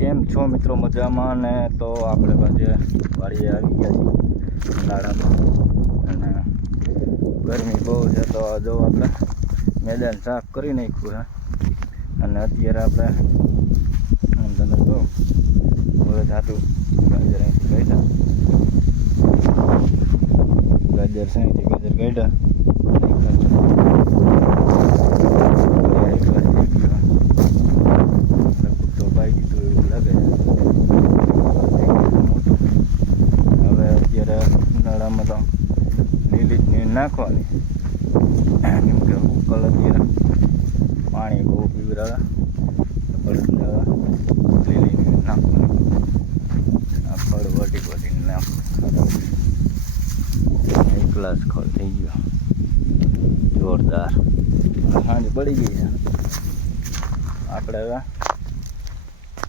કેમ છો મિત્રો? મજામાં? ને તો આપણે આજે વાડીએ આવી ગયા છીએ ઉનાળામાં. અને ગરમી બહુ છે તો જો આપણે મેદાન સાફ કરી નાખ્યું હે અને અત્યારે આપણે તમે જો, હવે જાતું ગાજર અહીંથી કાઢ્યા. ગાજર છે અહીંથી ગાજર કાઢ્યા એક ગ્લાસ એક ગ્લાસ લગભગ તો પાઈ દીધું એવું લાગે છે મોટું હવે અત્યારે ઉનાળામાં તો લીલી નીર નાખવાની. કેમ કે કલર પાણી બહુ પીવડાવે એટલે લીલી નીર નાખવાની. આ ફળ વટી વટીને નાખ એક ગ્લાસ ખોલ થઈ ગયો. જોરદાર. સાંજ પડી ગઈ છે. આપણે હવે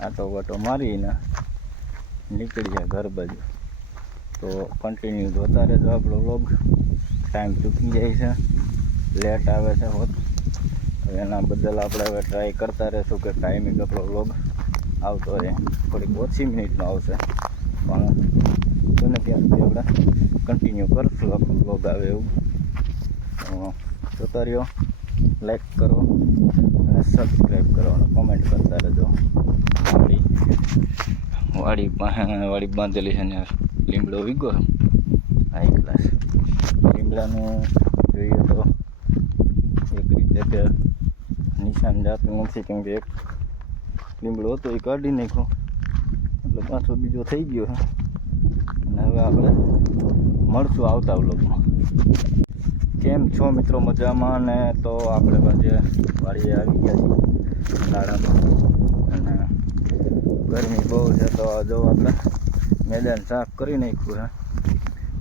આટો વાટો મારીને ગયા ઘર બાજુ. તો કન્ટિન્યુ જોતા રહેજો આપણો લોગ ટાઈમ ચૂકી જાય છે. લેટ આવે છે હોત. એના બદલ આપણે હવે ટ્રાય કરતા રહેશું કે ટાઈમિંગ આપણો લોગ આવતો રહે. થોડીક ઓછી મિનિટનો આવશે. પણ બને ત્યાં સુધી આપણે કન્ટિન્યુ કરશું આપણો લોગ આવે એવું. જોતા રહ્યો. લાઈક કરો. અને સબસ્ક્રાઈબ કરો અને કોમેન્ટ કરતા રહેજો. વાડી વાડી બાંધેલી છે ને લીમડો વીગો આ એક ગ્લાસ. લીમડાનું જોઈએ તો એક રીતે તે નિશાન જાતું નથી, કેમ કે એક લીમડો હતો એ કાઢી નાખ્યો. એટલે પાછો બીજો થઈ ગયો હે. અને હવે આપણે મળશું આવતા વ્લોગમાં. કેમ છો મિત્રો? મજામાં ને તો આપણે આજે વાડીએ આવી ગયા છીએ ઉનાળામાં. અને ગરમી બહુ છે તો જો આપણે મેદાન સાફ કરી નાખ્યું છે.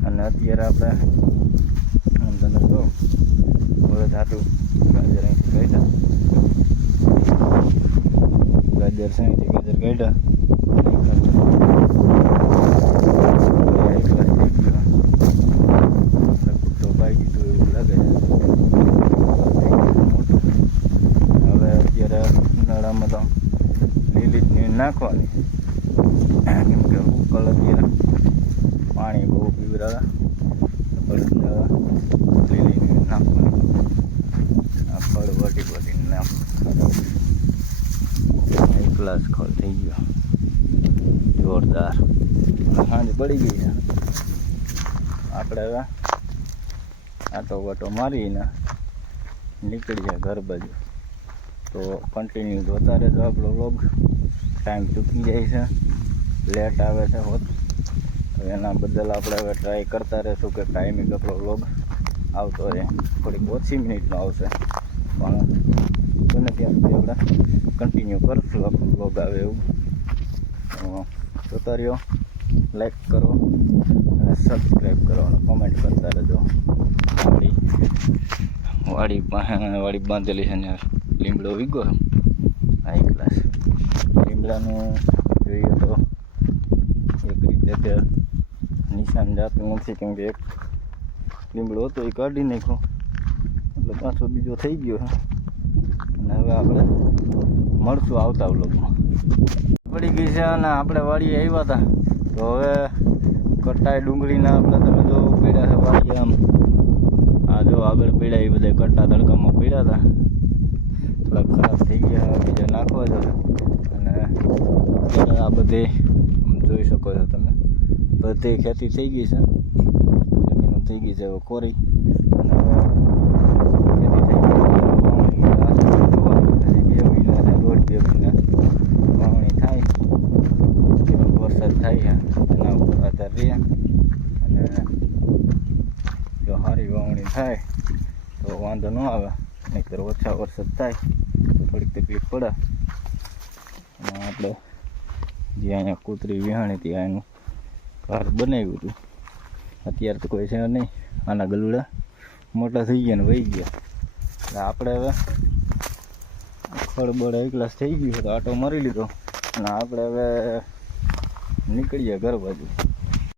અને અત્યારે આપણે આમ તમે જો, હવે જાતું ગાજર અહીંથી કાઢ્યા. ગાજર છે અહીંથી ગાજર કાઢ્યા. એક ગ્લાસ એક ગ્લાસ લગભગ તો પાઈ દીધું એવું લાગે મોટું હવે અત્યારે ઉનાળામાં તો લીલી નાખવાની. કેમ કે પાણી બહુ પીવરા એટલે લીલી આ ફળ વટી વટીને એક ગ્લાસ ખોલ થઈ ગયો જોરદાર સાંજ પડી ગઈ છે આપણે આટો વાટો મારીને નીકળી જાય ઘર બાજુ. તો કન્ટિન્યુ જોતા રહેજો આપણો લોગ ટાઈમ ચૂકી જાય છે. લેટ આવે છે હોત. એના બદલ આપણે હવે ટ્રાય કરતા રહેશું કે ટાઈમિંગ આપણો વ્લોગ આવતો રહે. થોડીક ઓછી મિનિટનો આવશે. પણ બને ત્યાં સુધી આપણે કન્ટિન્યુ કરશું આપણો વ્લોગ આવે એવું. જોતા રહ્યો લાઈક કરો અને સબસ્ક્રાઈબ કરો અને કોમેન્ટ કરતા રહેજો. વાડી વાડી વાડી બાંધેલી છે ને, લીમડો વીગો એક ગ્લાસ લીમડાનું જોઈએ તો એક રીતે તે નિશાન જાતું નથી કેમ કે એક લીમડો હતો એ કાઢી નાખ્યો. એટલે પાછો બીજો થઈ ગયો અને હવે આપણે મળશું આવતા વ્લોગમાં. પડી ગઈ છે અને આપણે વાડીએ આવ્યા હતા. તો હવે કટાઈ ડુંગળીના આપણે તમે જો પીડા છે વાડીએ આમ. આ જો આગળ પીડા એ બધા કટ્ટા તડકામાં પીડા હતા. થોડા ખરાબ થઈ ગયા બીજા નાખવા છે અને આ બધી જોઈ શકો છો તમે. બધી ખેતી થઈ ગઈ છે. જમીન થઈ ગઈ છે, હવે કોરી. અને થાય એના ઉપર આધાર રહે. અને જો સારી વાવણી થાય, તો વાંધો ન આવે. નહીંતર ઓછા વરસાદ થાય થોડીક તકલીફ પડે. આપણે જે અહીંયા કૂતરી વિહાણી હતી એનું ઘર બનાવ્યું હતું. અત્યારે તો કોઈ છે નહીં. આના ગલુડા મોટા થઈ ગયા ને વહી ગયા. એટલે આપણે હવે ખળબળ એક ગ્લાસ થઈ ગયું તો આટો મારી લીધો. અને આપણે હવે નીકળીએ ઘર બાજુ.